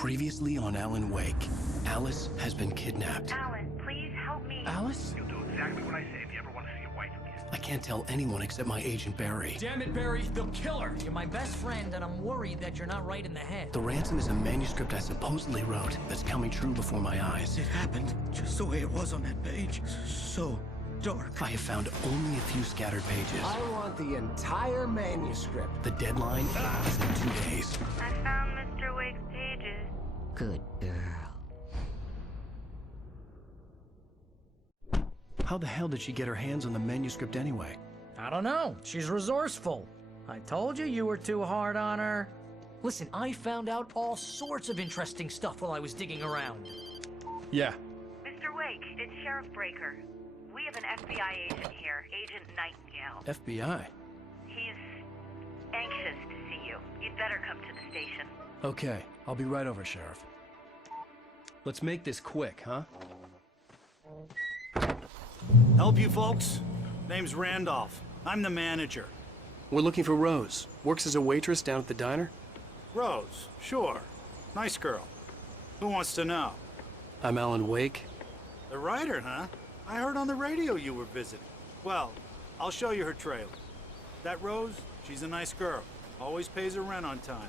Previously on Alan Wake, Alice has been kidnapped. Alan, please help me. Alice? You'll do exactly what I say if you ever want to see your wife again. I can't tell anyone except my agent Barry. Damn it, Barry, they'll kill her. You're my best friend, and I'm worried that you're not right in the head. The ransom is a manuscript I supposedly wrote that's coming true before my eyes. It happened just the way it was on that page. So dark. I have found only a few scattered pages. I want the entire manuscript. The deadline is in 2 days. I found Mr. Wake's pages. Good girl. How the hell did she get her hands on the manuscript anyway? I don't know. She's resourceful. I told you you were too hard on her. Listen, I found out all sorts of interesting stuff while I was digging around. Yeah. Mr. Wake, it's Sheriff Breaker. We have an FBI agent here, Agent Nightingale. FBI? He's anxious to see you. You'd better come to the station. Okay, I'll be right over, Sheriff. Let's make this quick, huh? Help you folks? Name's Randolph. I'm the manager. We're looking for Rose. Works as a waitress down at the diner. Rose, sure. Nice girl. Who wants to know? I'm Alan Wake. The writer, huh? I heard on the radio you were visiting. Well, I'll show you her trailer. That Rose, she's a nice girl. Always pays her rent on time.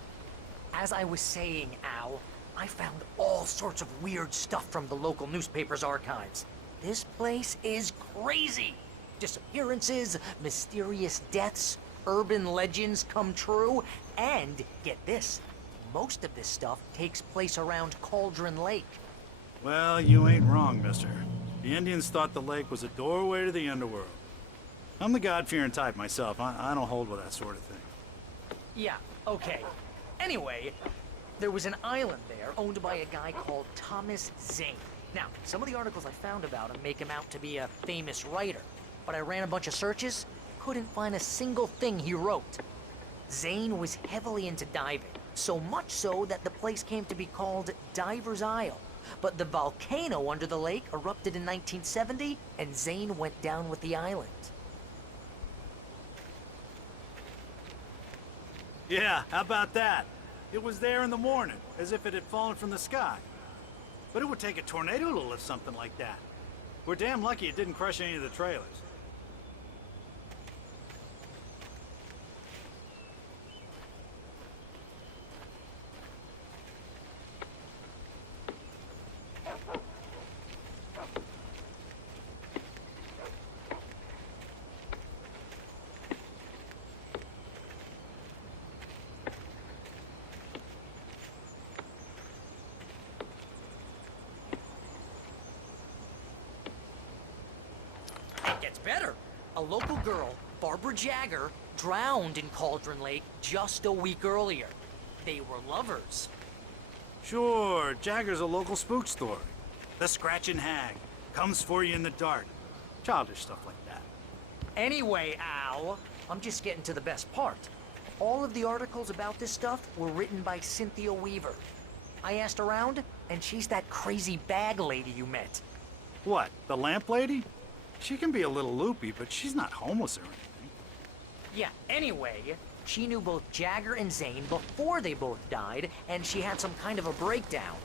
As I was saying, Al, I found all sorts of weird stuff from the local newspaper's archives. This place is crazy. Disappearances, mysterious deaths, urban legends come true, and get this, most of this stuff takes place around Cauldron Lake. Well, you ain't wrong, mister. The Indians thought the lake was a doorway to the underworld. I'm the God-fearing type myself. I don't hold with that sort of thing. Yeah, okay. Anyway, there was an island there owned by a guy called Thomas Zane. Now, some of the articles I found about him make him out to be a famous writer, but I ran a bunch of searches, couldn't find a single thing he wrote. Zane was heavily into diving, so much so that the place came to be called Diver's Isle. But the volcano under the lake erupted in 1970, and Zane went down with the island. Yeah, how about that? It was there in the morning, as if it had fallen from the sky. But it would take a tornado to lift something like that. We're damn lucky it didn't crush any of the trailers. It gets better. A local girl, Barbara Jagger, drowned in Cauldron Lake just a week earlier. They were lovers. Sure, Jagger's a local spook story. The Scratching Hag comes for you in the dark. Childish stuff like that. Anyway, Al, I'm just getting to the best part. All of the articles about this stuff were written by Cynthia Weaver. I asked around, and she's that crazy bag lady you met. What, the lamp lady? She can be a little loopy, but she's not homeless or anything. Yeah, anyway, she knew both Jagger and Zane before they both died, and she had some kind of a breakdown.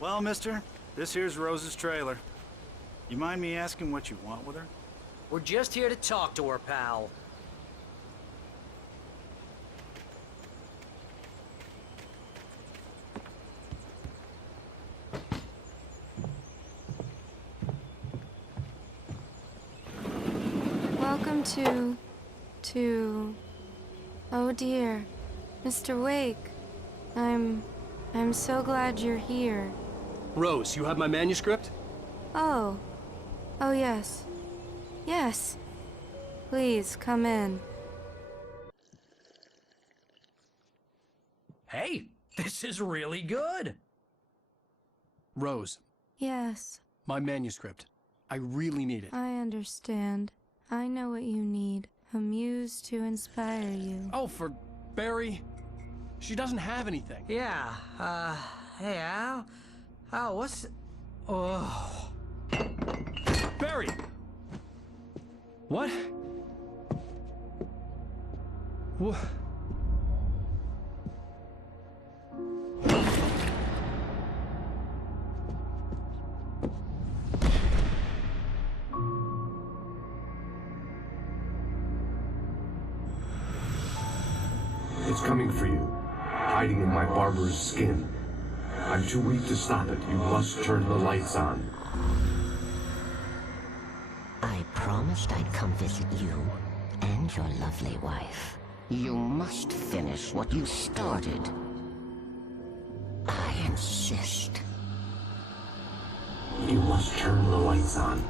Well, mister, this here's Rose's trailer. You mind me asking what you want with her? We're just here to talk to her, pal. Welcome to... Oh dear, Mr. Wake. I'm so glad you're here. Rose, you have my manuscript? Oh. Oh yes. Yes. Please, come in. Hey, this is really good. Rose, Yes, my manuscript. I really need it. I understand. I know what you need. A muse to inspire you. Oh, for Barry. She doesn't have anything. Yeah, hey, Al? Al, what's... Oh... Barry! What? What? It's coming for you, hiding in my barber's skin. I'm too weak to stop it. You must turn the lights on. I promised I'd come visit you and your lovely wife. You must finish what you started. I insist. You must turn the lights on.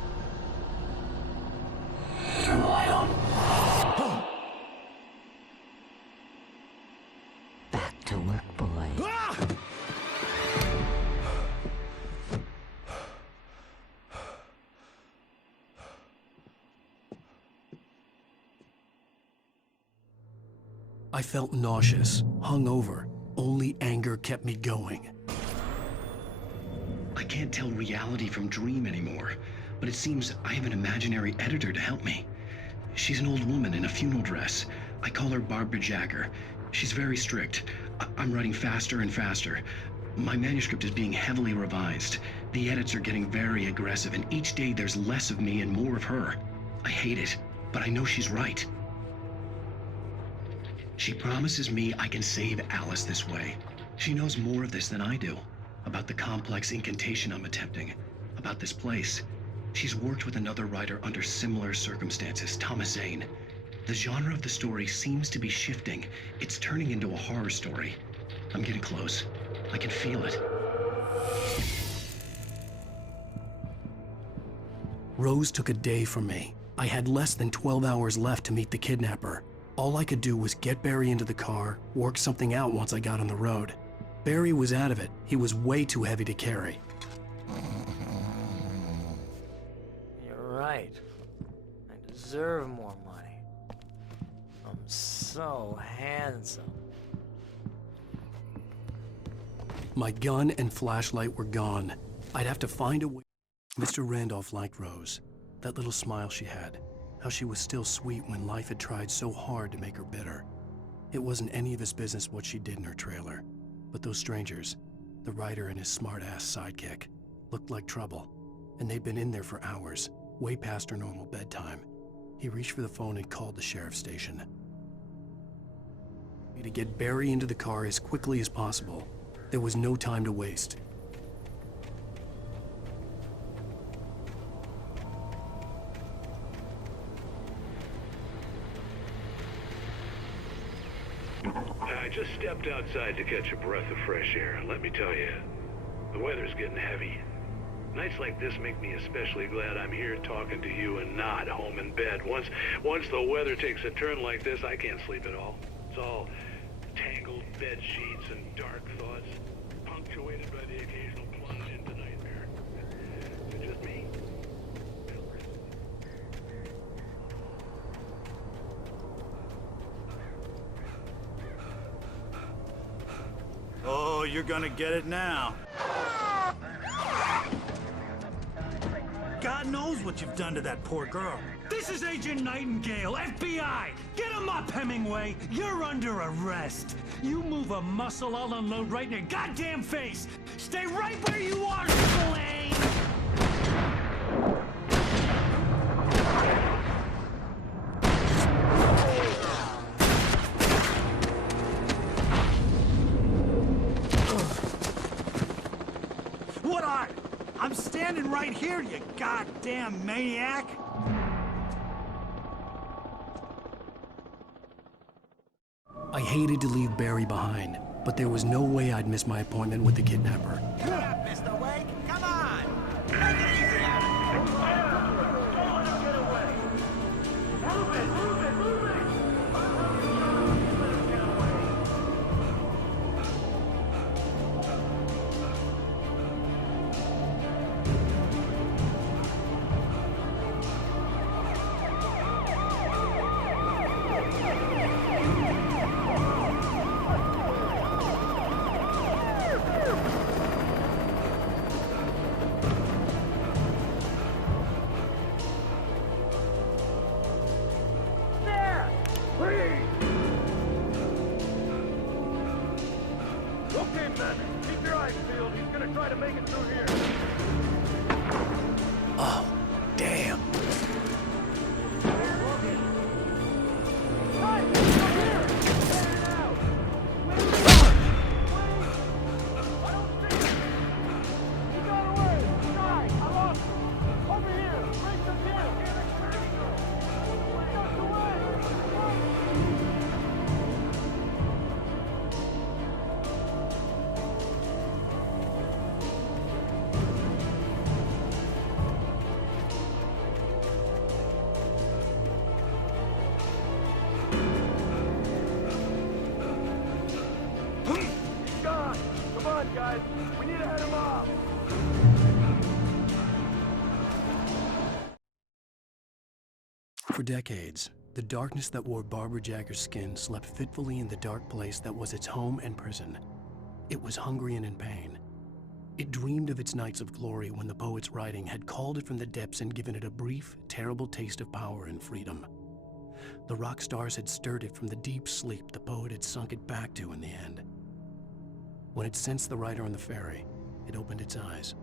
Turn the light on. Back to work, boy. I felt nauseous, hungover. Only anger kept me going. I can't tell reality from dream anymore, but it seems I have an imaginary editor to help me. She's an old woman in a funeral dress. I call her Barbara Jagger. She's very strict. I'm writing faster and faster. My manuscript is being heavily revised. The edits are getting very aggressive, and each day there's less of me and more of her. I hate it, but I know she's right. She promises me I can save Alice this way. She knows more of this than I do. About the complex incantation I'm attempting. About this place. She's worked with another writer under similar circumstances, Thomas Zane. The genre of the story seems to be shifting. It's turning into a horror story. I'm getting close. I can feel it. Rose took a day from me. I had less than 12 hours left to meet the kidnapper. All I could do was get Barry into the car, work something out once I got on the road. Barry was out of it. He was way too heavy to carry. You're right. I deserve more money. I'm so handsome. My gun and flashlight were gone. I'd have to find a way. Mr. Randolph liked Rose. That little smile she had. How she was still sweet when life had tried so hard to make her bitter. It wasn't any of his business what she did in her trailer. But those strangers, the writer and his smart-ass sidekick, looked like trouble. And they'd been in there for hours, way past her normal bedtime. He reached for the phone and called the sheriff's station. To get Barry into the car as quickly as possible. There was no time to waste. I just stepped outside to catch a breath of fresh air, and let me tell you, the weather's getting heavy. Nights like this make me especially glad I'm here talking to you and not home in bed. Once the weather takes a turn like this, I can't sleep at all. It's all tangled bed sheets and dark thoughts, punctuated by the occasional plunge into nightmare. Is it just me? Oh, you're gonna get it now. God knows what you've done to that poor girl. This is Agent Nightingale, FBI! Get him up, Hemingway! You're under arrest! You move a muscle, I'll unload right in your goddamn face! Stay right where you are, Spillane! What are? I'm standing right here, you goddamn maniac! I hated to leave Barry behind, but there was no way I'd miss my appointment with the kidnapper. Mr. Wake, come on! Make it easy on him! Move it, move it, move it! right, men. Keep your eyes peeled. He's gonna try to make it through here. Oh, damn. Guys, we need to head him off. For decades, the darkness that wore Barbara Jagger's skin slept fitfully in the dark place that was its home and prison. It was hungry and in pain. It dreamed of its nights of glory when the poet's writing had called it from the depths and given it a brief, terrible taste of power and freedom. The rock stars had stirred it from the deep sleep the poet had sunk it back to in the end. When it sensed the rider on the ferry, it opened its eyes.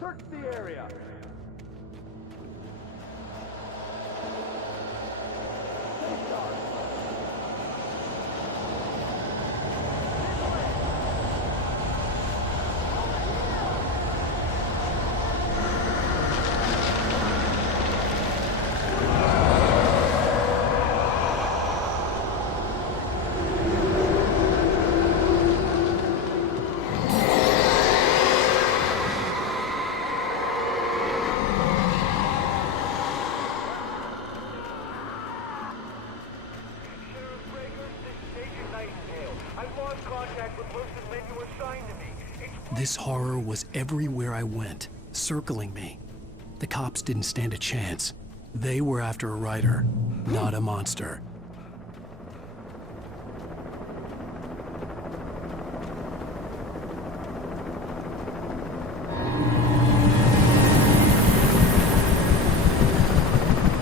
Search the area. This horror was everywhere I went, circling me. The cops didn't stand a chance. They were after a writer, not a monster.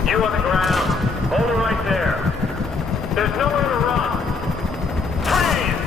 You on the ground. Hold it right there. There's nowhere to run. Freeze!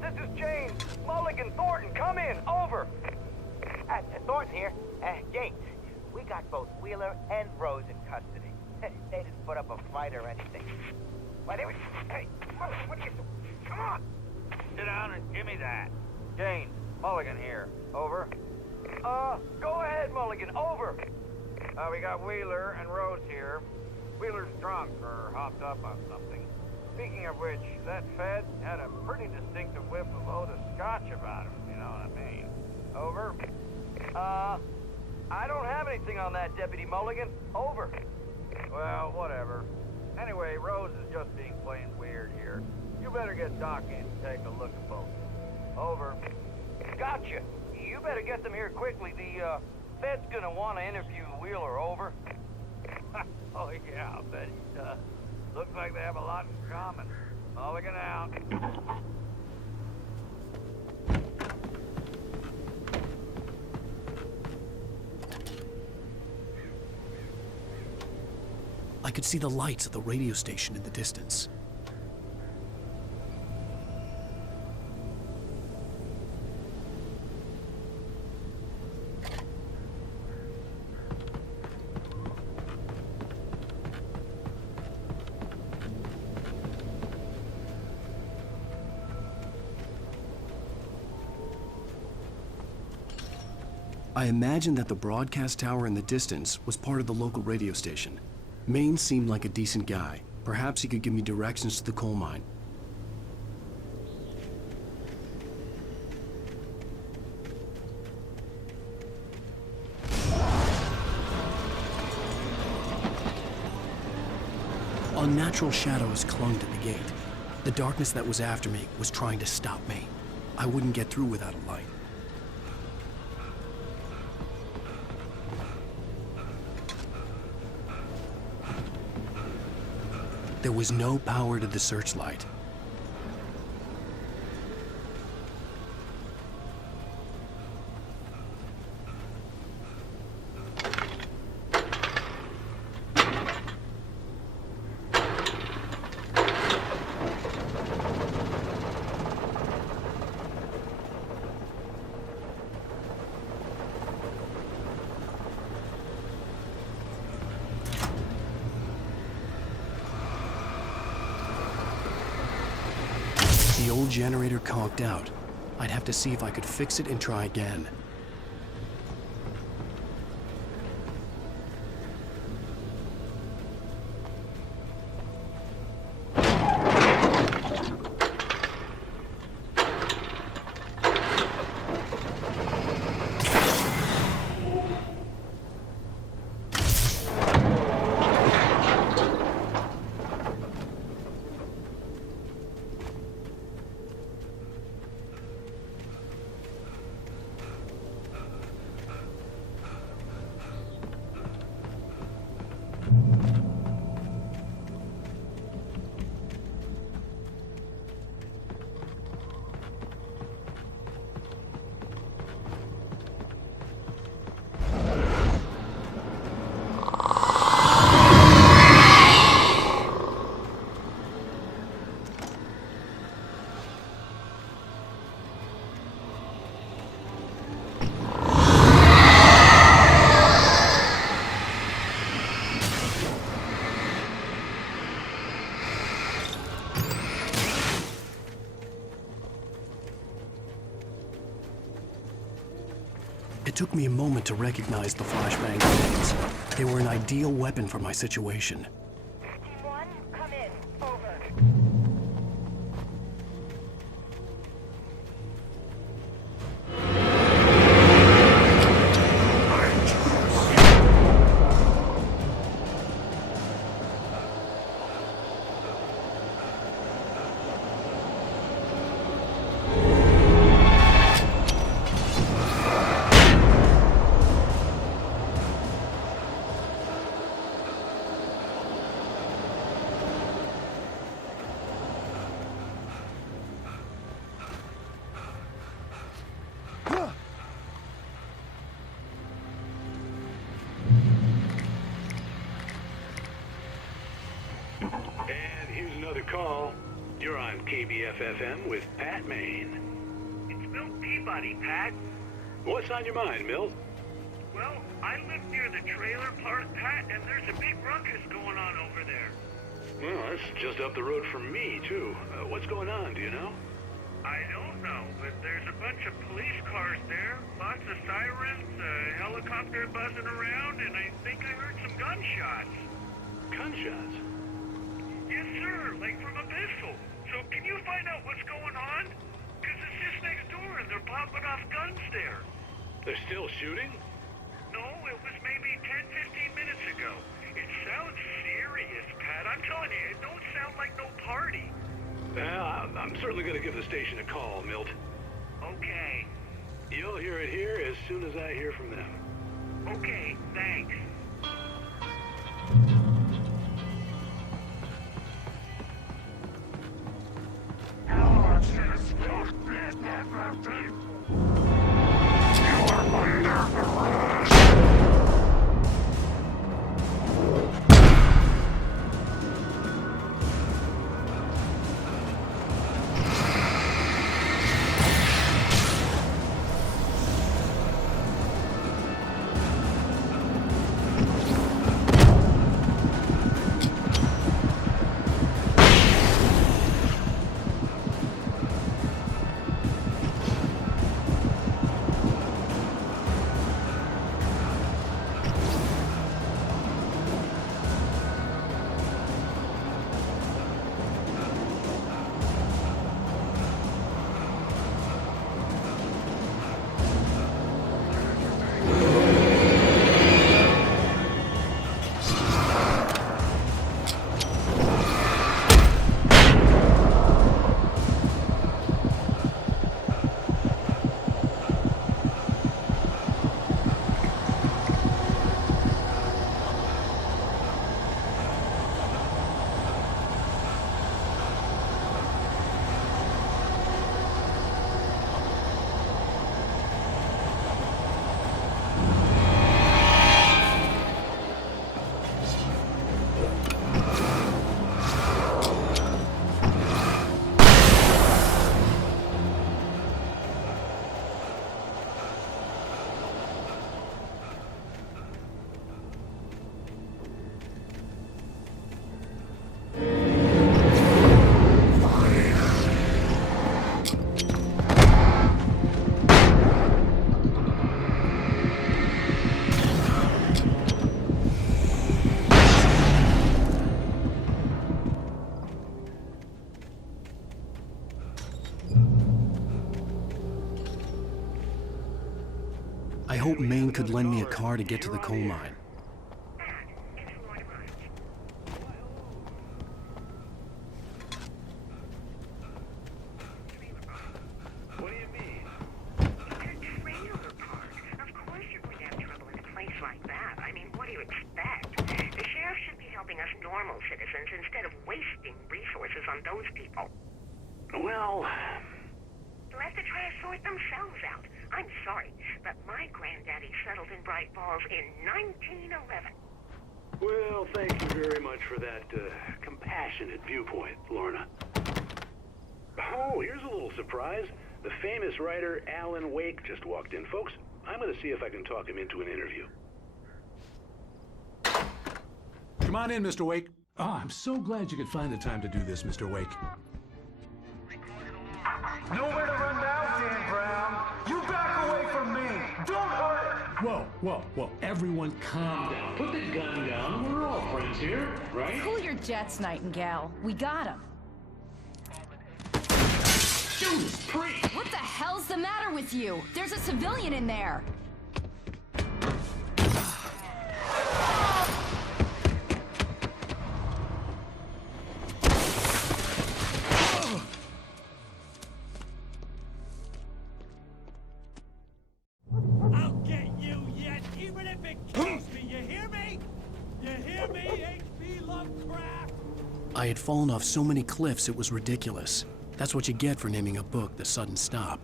This is James. Mulligan, Thornton, come in. Over. Thornton here. James, we got both Wheeler and Rose in custody. They didn't put up a fight or anything. Why, they were... Hey, what are you doing? Come on. Sit down and give me that. James, Mulligan here. Over. Go ahead, Mulligan. Over. We got Wheeler and Rose here. Wheeler's drunk or hopped up on something. Speaking of which, that Fed had a pretty distinctive whiff of Otis Scotch about him, you know what I mean. Over. I don't have anything on that, Deputy Mulligan. Over. Well, whatever. Anyway, Rose is just being plain weird here. You better get Doc in to take a look at both. Over. Gotcha. better get them here quickly. The Fed's gonna want to interview Wheeler. Over. Oh yeah, I bet he does. Looks like they have a lot in common. Mulligan out. I could see the lights of the radio station in the distance. I imagined that the broadcast tower in the distance was part of the local radio station. Maine seemed like a decent guy. Perhaps he could give me directions to the coal mine. Unnatural shadows clung to the gate. The darkness that was after me was trying to stop me. I wouldn't get through without a light. There was no power to the searchlight. The old generator conked out. I'd have to see if I could fix it and try again. It took me a moment to recognize the flashbang grenades. They were an ideal weapon for my situation. Team 1, come in. Over. And here's another call. You're on KBFFM with Pat Maine. It's Milt Peabody, Pat. What's on your mind, Milt? Well, I live near the trailer park, Pat, and there's a big ruckus going on over there. Well, that's just up the road from me, too. What's going on, do you know? I don't know, but there's a bunch of police cars there, lots of sirens, a helicopter buzzing around, and I think I heard some gunshots. Gunshots? Yes, sir, like from a pistol. So can you find out what's going on? Because it's just next door and they're popping off guns there. They're still shooting? No, it was maybe 10, 15 minutes ago. It sounds serious, Pat. I'm telling you, it don't sound like no party. I'm certainly going to give the station a call, Milt. Okay. You'll hear it here as soon as I hear from them. Okay, thanks. I hope Maine could lend me a car to get to the coal mine. What do you mean? It's a trailer park. Of course you're going to have trouble in a place like that. I mean, what do you expect? The sheriff should be helping us normal citizens instead of wasting resources on those people. Well, Let the trash sort themselves out. I'm sorry, but my granddaddy settled in Bright Falls in 1911. well, thank you very much for that compassionate viewpoint, Lorna. Oh, here's a little surprise. The famous writer Alan Wake just walked in. Folks, I'm going to see if I can talk him into an interview. Come on in, Mr. Wake. Oh, I'm so glad you could find the time to do this, Mr. Wake. Nowhere to run now, Dan Brown. You back away from me. Don't hurt. Whoa. Everyone calm down. Put the gun down. We're all friends here, right? Cool your jets, Nightingale. We got him. Judas Priest! What the hell's the matter with you? There's a civilian in there. I'll get you yet, even if it kills me. You hear me? You hear me, H.P. Lovecraft? I had fallen off so many cliffs it was ridiculous. That's what you get for naming a book The Sudden Stop.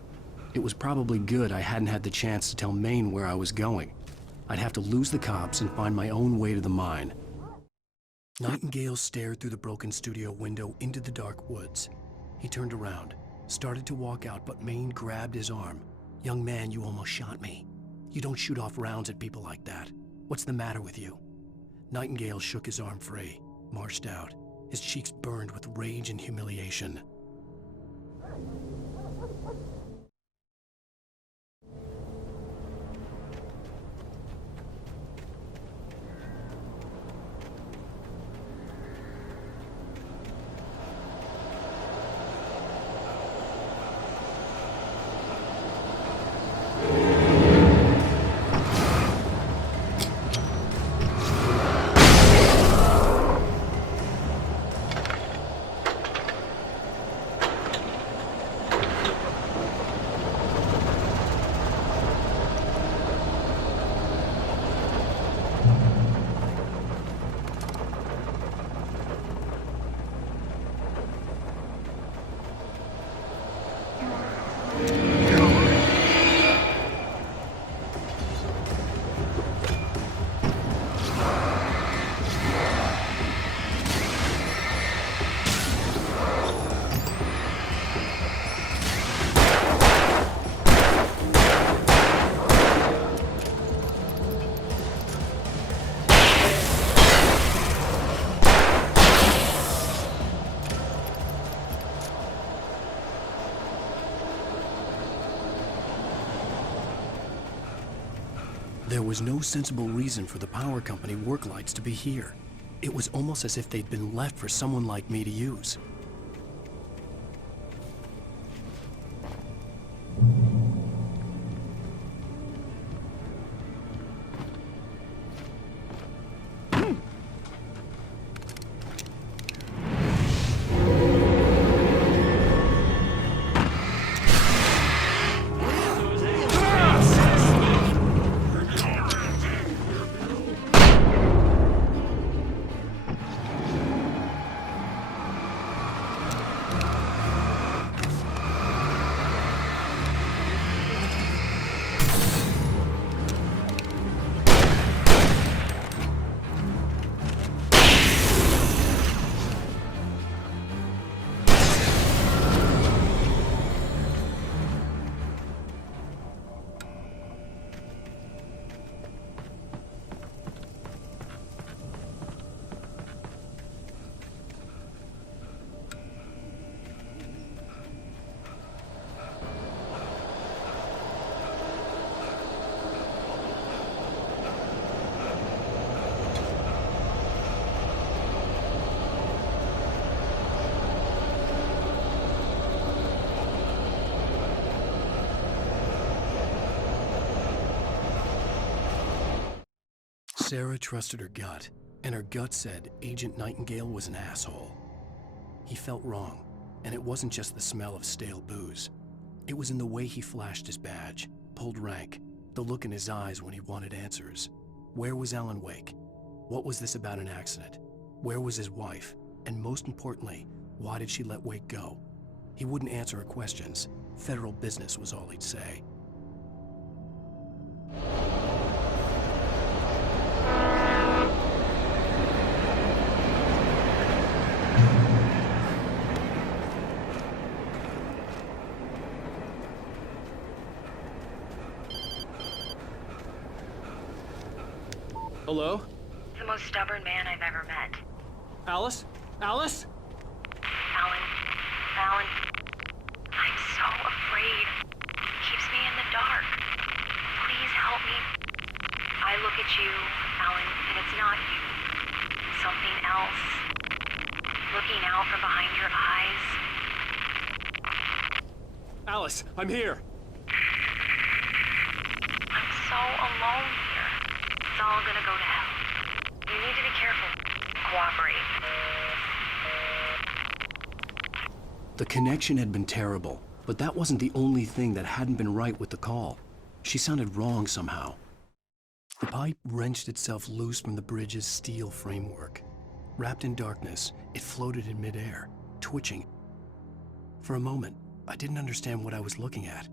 It was probably good I hadn't had the chance to tell Maine where I was going. I'd have to lose the cops and find my own way to the mine. Nightingale stared through the broken studio window into the dark woods. He turned around, started to walk out, but Maine grabbed his arm. "Young man, you almost shot me. You don't shoot off rounds at people like that. What's the matter with you?" Nightingale shook his arm free, marched out. His cheeks burned with rage and humiliation. There was no sensible reason for the power company work lights to be here. It was almost as if they'd been left for someone like me to use. Sarah trusted her gut, and her gut said Agent Nightingale was an asshole. He felt wrong, and it wasn't just the smell of stale booze. It was in the way he flashed his badge, pulled rank, the look in his eyes when he wanted answers. Where was Alan Wake? What was this about an accident? Where was his wife? And most importantly, why did she let Wake go? He wouldn't answer her questions. Federal business was all he'd say. Hello? The most stubborn man I've ever met. Alice? Alice? Alan, I'm so afraid. He keeps me in the dark. Please help me. I look at you, Alan, and it's not you. Something else. Looking out from behind your eyes. Alice, I'm here. I'm so alone here. It's all gonna go to hell. You need to be careful. Cooperate. The connection had been terrible, but that wasn't the only thing that hadn't been right with the call. She sounded wrong somehow. The pipe wrenched itself loose from the bridge's steel framework. Wrapped in darkness, it floated in midair, twitching. For a moment, I didn't understand what I was looking at.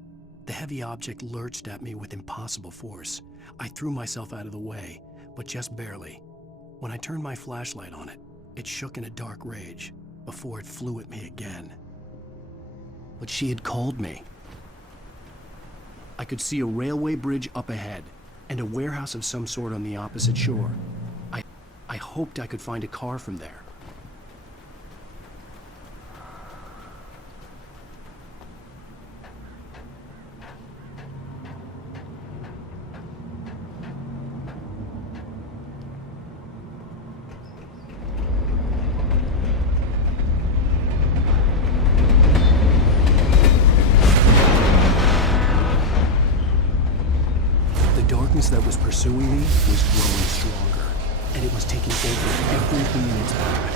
The heavy object lurched at me with impossible force. I threw myself out of the way, but just barely. When I turned my flashlight on it, it shook in a dark rage before it flew at me again. But she had called me. I could see a railway bridge up ahead and a warehouse of some sort on the opposite shore. I hoped I could find a car from there. That was pursuing me was growing stronger, and it was taking over everything in its path.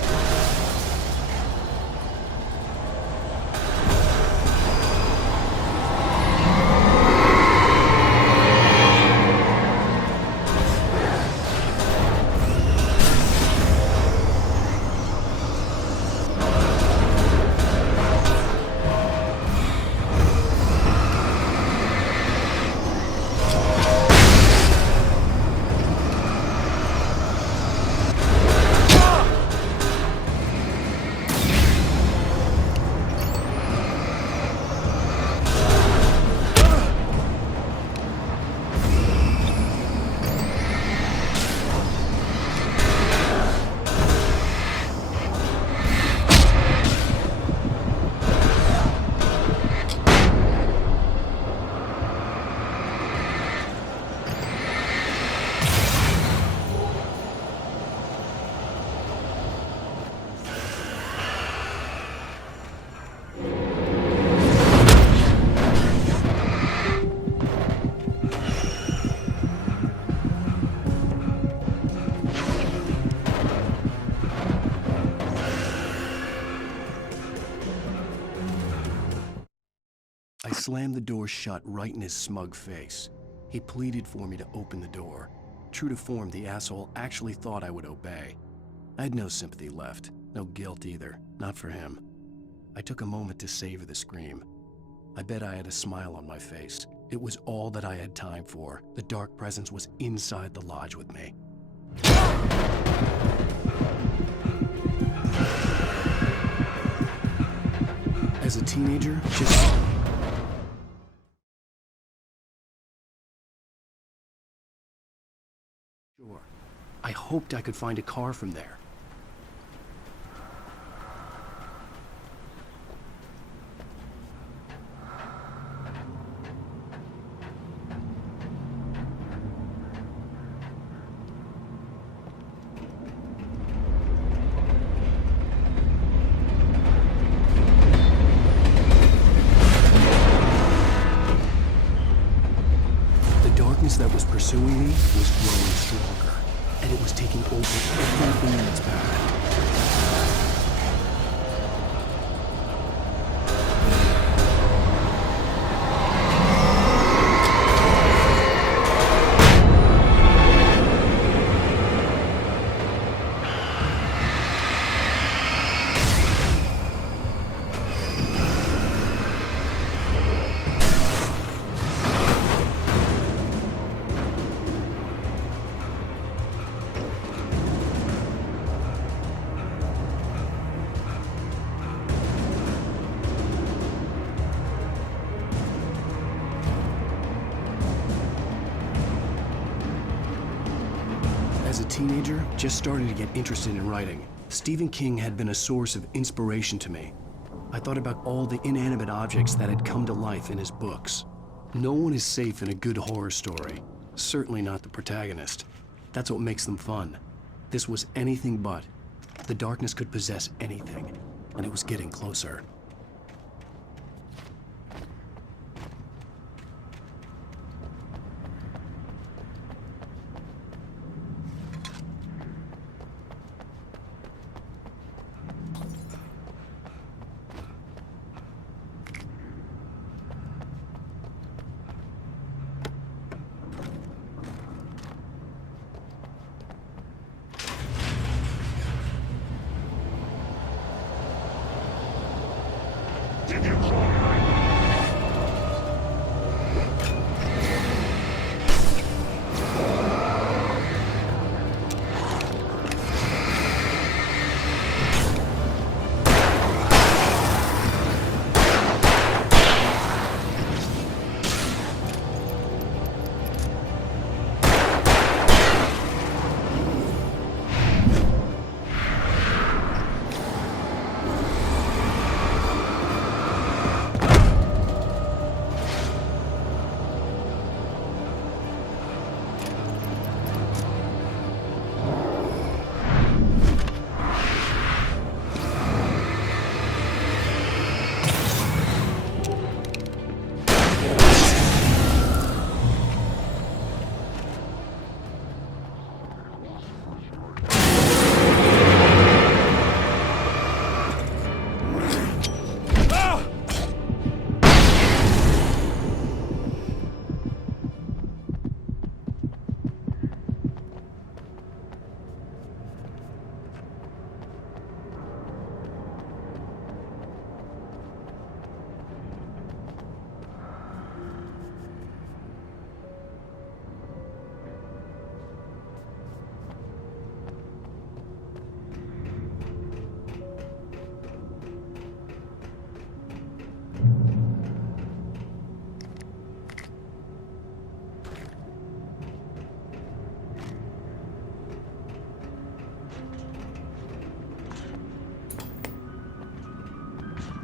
I slammed the door shut right in his smug face. He pleaded for me to open the door. True to form, the asshole actually thought I would obey. I had no sympathy left, no guilt either, not for him. I took a moment to savor the scream. I bet I had a smile on my face. It was all that I had time for. The dark presence was inside the lodge with me. As a teenager, just... Sure. I hoped I could find a car from there. That was pursuing me was growing stronger, and it was taking over everything in its path. As a teenager, just starting to get interested in writing, Stephen King had been a source of inspiration to me. I thought about all the inanimate objects that had come to life in his books. No one is safe in a good horror story, certainly not the protagonist. That's what makes them fun. This was anything but. The darkness could possess anything, and it was getting closer.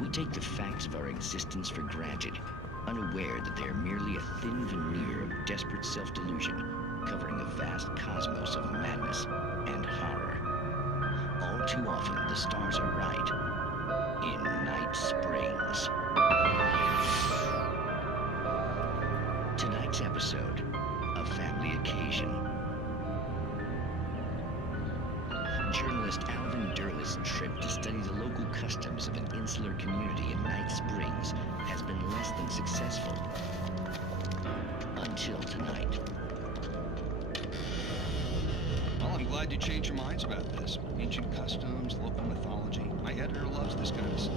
We take the facts of our existence for granted, unaware that they are merely a thin veneer of desperate self-delusion, covering a vast cosmos of madness and horror. All too often, the stars are right. In Night Springs. Tonight's episode, A Family Occasion. Journalist Alvin Derlis' trip to study the local customs of an insular community in Night Springs has been less than successful. Until tonight. Well, I'm glad you changed your minds about this. Ancient customs, local mythology. My editor loves this kind of stuff.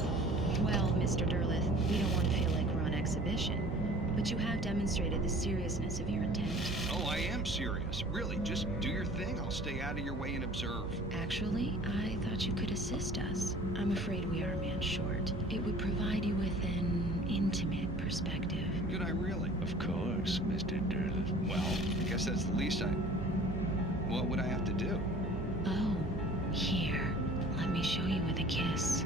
Well, Mr. Derleth, we don't want to feel like we're on exhibition, but you have demonstrated the seriousness of your intent. Oh, I am serious. Really, just do your thing. I'll stay out of your way and observe. Actually, I thought you could assist us. I'm afraid we are a man short. It would provide you with an intimate perspective. Could I really? Of course, Mr. Derleth. Well, I guess that's the least I... What would I have to do? Oh, here. Let me show you with a kiss.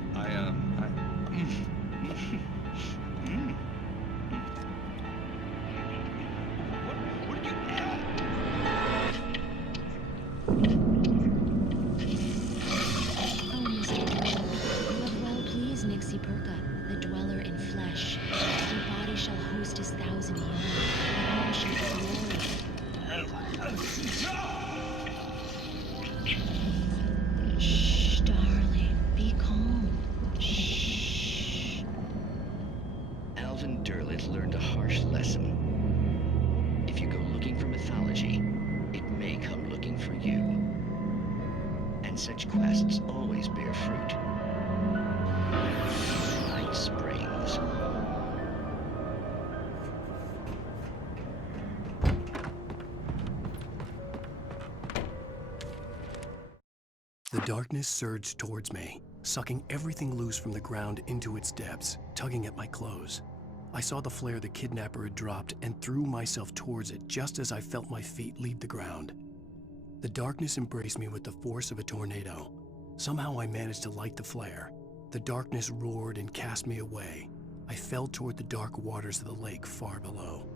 What did you... Oh, Mr. Derleth, you have well pleased Nixie Perka, the dweller in flesh. Your body shall host his 1,000 young, and all shall be glory. Shh, darling, be calm. Shh. Alvin Derleth learned a harsh lesson. If you go looking for mythology, it may come looking for you. And such quests always bear fruit. Night Springs. The darkness surged towards me, sucking everything loose from the ground into its depths, tugging at my clothes. I saw the flare the kidnapper had dropped and threw myself towards it just as I felt my feet leave the ground. The darkness embraced me with the force of a tornado. Somehow I managed to light the flare. The darkness roared and cast me away. I fell toward the dark waters of the lake far below.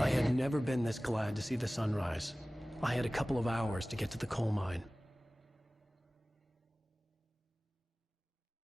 I had never been this glad to see the sunrise. I had a couple of hours to get to the coal mine.